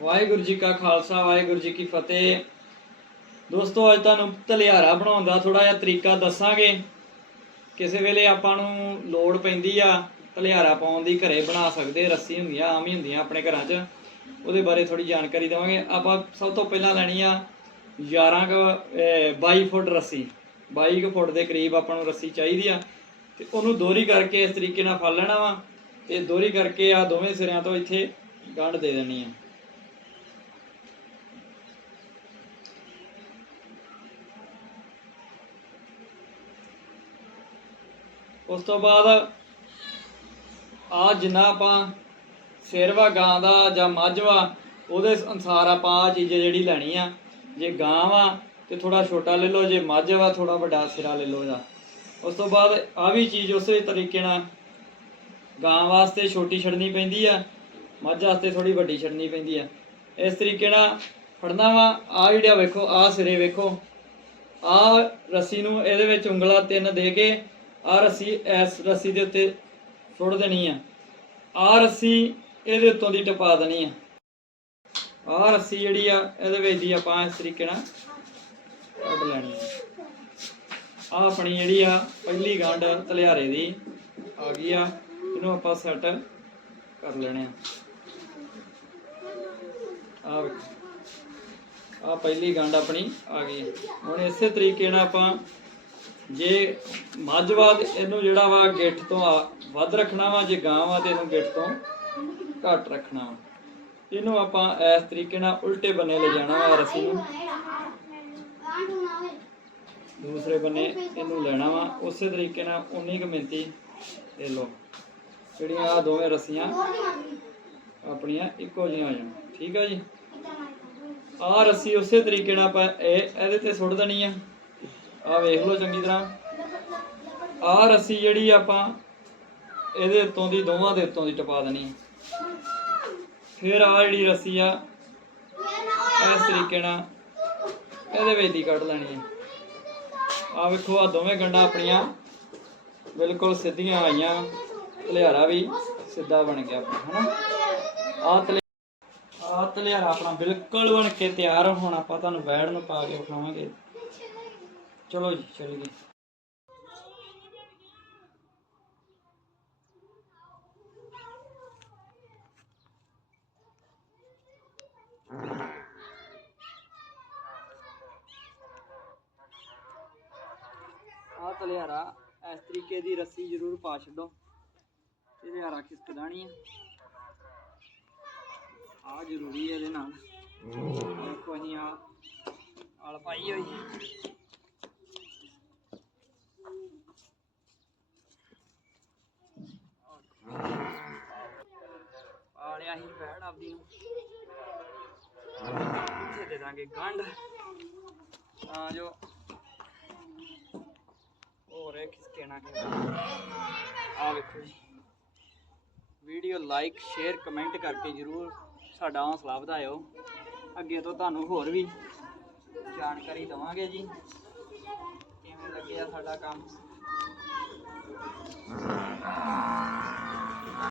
ਵਾਹਿਗੁਰੂ ਜੀ ਕਾ ਖਾਲਸਾ ਵਾਹਿਗੁਰੂ ਜੀ ਕੀ ਫਤਿਹ। ਦੋਸਤੋ ਅੱਜ ਤੁਹਾਨੂੰ ਤਲਿਆਰਾ ਬਣਾਉਣ ਦਾ ਥੋੜਾ ਜਿਹਾ ਤਰੀਕਾ ਦੱਸਾਂਗੇ। ਕਿਸੇ ਵੇਲੇ ਆਪਾਂ ਨੂੰ ਲੋੜ ਪੈਂਦੀ ਆ ਤਲਿਆਰਾ ਪਾਉਣ ਦੀ ਘਰੇ ਬਣਾ ਸਕਦੇ ਰੱਸੀ ਹੁੰਦੀਆਂ ਆਮ ਹੀ ਹੁੰਦੀਆਂ ਆਪਣੇ ਘਰਾਂ 'ਚ। ਉਹਦੇ ਬਾਰੇ ਥੋੜੀ ਜਾਣਕਾਰੀ ਦੇਵਾਂਗੇ। ਆਪਾਂ ਸਭ ਤੋਂ ਪਹਿਲਾਂ ਲੈਣੀ ਆ 11 ਕੁ, ਅਹ, 22 ਫੁੱਟ ਰੱਸੀ। 22 ਕੁ ਫੁੱਟ ਦੇ ਕਰੀਬ ਆਪਾਂ ਨੂੰ ਰੱਸੀ ਚਾਹੀਦੀ ਆ। ਤੇ ਉਹਨੂੰ ਦੋਰੀ ਕਰਕੇ ਇਸ ਤਰੀਕੇ ਨਾਲ ਫੜ ਲੈਣਾ ਵਾ। ਤੇ ਦੋਰੀ ਕਰਕੇ ਆ ਦੋਵੇਂ ਸਿਰਿਆਂ ਤੋਂ ਇੱਥੇ ਗੰਢ ਦੇ ਦੇਣੀ ਆ। ਉਸ ਤੋਂ ਬਾਅਦ ਆ ਜਿੰਨਾ ਆਪਾਂ ਸਿਰਵਾ ਗਾਂ ਦਾ ਜਾਂ ਮੱਝ ਵਾ ਉਹਦੇ ਅਨਸਾਰ ਆਪਾਂ ਆ ਚੀਜ਼ ਜਿਹੜੀ ਲੈਣੀ ਆ, ਜੇ ਗਾਂ ਵਾ ਤੇ ਥੋੜਾ ਛੋਟਾ ਲੈ ਲਓ, ਜੇ ਮੱਝ ਵਾ ਥੋੜਾ ਵੱਡਾ ਸਿਰਾ ਲੈ ਲਓ ਜਾਂ। ਉਸ ਤੋਂ ਬਾਅਦ ਆ ਵੀ ਚੀਜ਼ ਉਸੇ ਤਰੀਕੇ ਨਾਲ ਗਾਂ ਵਾਸਤੇ ਛੋਟੀ ਛੱਡਣੀ ਪੈਂਦੀ ਆ, ਮੱਝ ਵਾਸਤੇ ਥੋੜੀ ਵੱਡੀ ਛੱਡਣੀ ਪੈਂਦੀ ਆ। ਇਸ ਤਰੀਕੇ ਨਾਲ ਫੜਨਾ ਵਾ ਆ ਜਿਹੜਾ ਵੇਖੋ ਆ ਸਿਰੇ ਵੇਖੋ। ਆ ਰੱਸੀ ਨੂੰ ਇਹਦੇ ਵਿੱਚ ਉਂਗਲਾ ਤਿੰਨ ਦੇ ਕੇ ਆ ਰੱਸੀ, ਇਸ ਰੱਸੀ ਦੇ ਉੱਤੇ ਸੁੱਟ ਦੇਣੀ ਆ। ਆ ਰੱਸੀ ਇਹਦੇ ਉੱਤੋਂ ਦੀ ਟਪਾ ਦੇਣੀ ਆ। ਆ ਰੱਸੀ ਜਿਹੜੀ ਆ, ਇਹਦੇ ਵਿੱਚ ਦੀ ਆਪਾਂ ਇਸ ਤਰੀਕੇ ਨਾਲ ਕੱਢ ਲੈਣੀ ਆ। ਆ ਆਪਣੀ ਜਿਹੜੀ ਆ, ਪਹਿਲੀ ਗੰਢ ਤਲਿਆਰੇ ਦੀ ਆ ਗਈ ਆ, ਇਹਨੂੰ ਆਪਾਂ ਸੈੱਟ ਕਰ ਲੈਣੇ ਆ। ਆ ਆ ਪਹਿਲੀ ਗੰਢ ਆਪਣੀ ਆ ਗਈ ਹੁਣ ਇਸੇ ਤਰੀਕੇ ਨਾਲ ਆਪਾਂ ਜੇ ਮੱਝਵਾਦ ਇਹਨੂੰ ਜਿਹੜਾ ਵਾ ਗਿੱਠ ਤੋਂ ਆ- ਵੱਧ ਰੱਖਣਾ ਵਾ, ਜੇ ਗਾਂ ਵਾ ਤੇ ਇਹਨੂੰ ਗਿੱਠ ਤੋਂ ਘੱਟ ਰੱਖਣਾ ਵਾ। ਇਹਨੂੰ ਆਪਾਂ ਇਸ ਤਰੀਕੇ ਨਾਲ ਉਲਟੇ ਬੰਨੇ ਲੈ ਜਾਣਾ ਵਾ ਰੱਸੀ ਨੂੰ। ਦੂਸਰੇ ਬੰਨੇ ਇਹਨੂੰ ਲੈਣਾ ਵਾ। ਉਸੇ ਤਰੀਕੇ ਨਾਲ ਉਨੀ ਕੁ ਮਿੰਤੀ ਲੈ ਲਓ। ਜਿਹੜੀਆਂ ਆ ਦੋਵੇਂ ਰੱਸੀਆਂ ਆਪਣੀਆਂ ਇੱਕੋ ਜਿਹੀਆਂ ਆ ਜਾਣ। ਠੀਕ ਆ ਜੀ? ਆ ਰੱਸੀ ਉਸੇ ਤਰੀਕੇ ਨਾਲ ਆਪਾਂ ਇਹ ਇਹਦੇ ਤੇ ਸੁੱਟ ਦੇਣੀ ਆ। ਆ ਵੇਖ ਲਓ ਚੰਗੀ ਤਰ੍ਹਾਂ। ਆ ਰੱਸੀ ਜਿਹੜੀ ਆਪਾਂ ਇਹਦੇ ਉੱਤੋਂ ਦੀ, ਦੋਵਾਂ ਦੇ ਉੱਤੋਂ ਦੀ ਟਪਾ ਦੇਣੀ। ਫਿਰ ਆ ਜਿਹੜੀ ਰੱਸੀ ਆ, ਇਸ ਤਰੀਕੇ ਨਾਲ ਇਹਦੇ ਵਿੱਚ ਦੀ ਕੱਢ ਲੈਣੀ ਆ ਆ ਵੇਖੋ ਆ ਦੋਵੇਂ ਗੰਢਾਂ ਆਪਣੀਆਂ ਬਿਲਕੁਲ ਸਿੱਧੀਆਂ ਆਈਆਂ। ਧਲਿਆਰਾ ਵੀ ਸਿੱਧਾ ਬਣ ਗਿਆ ਆਪਣਾ, ਹਨਾ? ਆ ਤਲੇ ਆ ਤਲਿਆਰਾ ਆਪਣਾ ਬਿਲਕੁਲ ਬਣ ਕੇ ਤਿਆਰ ਹੁਣ ਆਪਾਂ ਤੁਹਾਨੂੰ ਬੈੜ ਨੂੰ ਪਾ ਕੇ ਵਿਖਾਵਾਂਗੇ। ਚਲੋ ਜੀ ਚੱਲੀਏ ਆ ਤਲਿਆਰਾ ਇਸ ਤਰੀਕੇ ਦੀ ਰੱਸੀ ਜ਼ਰੂਰ ਪਾ ਛੱਡੋ। ਇਹ ਤਲਿਆਰਾ ਖਿਸਕਦਾ ਨਹੀਂ ਆ ਜ਼ਰੂਰੀ ਹੈ ਇਹਦੇ ਨਾਲ। ਦੇਖੋ ਅਸੀਂ ਆ ਆਲ ਪਾਈ ਹੋਈ ਪਾ ਲਿਆ ਅਸੀਂ ਬੈੜ ਆਪਦੀ ਨੂੰ। ਇੱਥੇ ਦੇ ਦਾਂਗੇ ਗੰਢ। ਤਾਂ ਜੋ ਹੋਰ ਇਹ ਖਿਸਕੇ ਨਾ ਕਿ ਆ ਵੇਖੋ ਜੀ। ਵੀਡੀਓ ਲਾਈਕ ਸ਼ੇਅਰ ਕਮੈਂਟ ਕਰਕੇ ਜਰੂਰ ਸਾਡਾ ਹੌਸਲਾ ਵਧਾਇਓ। ਅੱਗੇ ਤੋਂ ਤੁਹਾਨੂੰ ਹੋਰ ਵੀ ਜਾਣਕਾਰੀ ਦਵਾਂਗੇ ਜੀ। ਕਿਵੇਂ ਲੱਗਿਆ ਸਾਡਾ ਕੰਮ?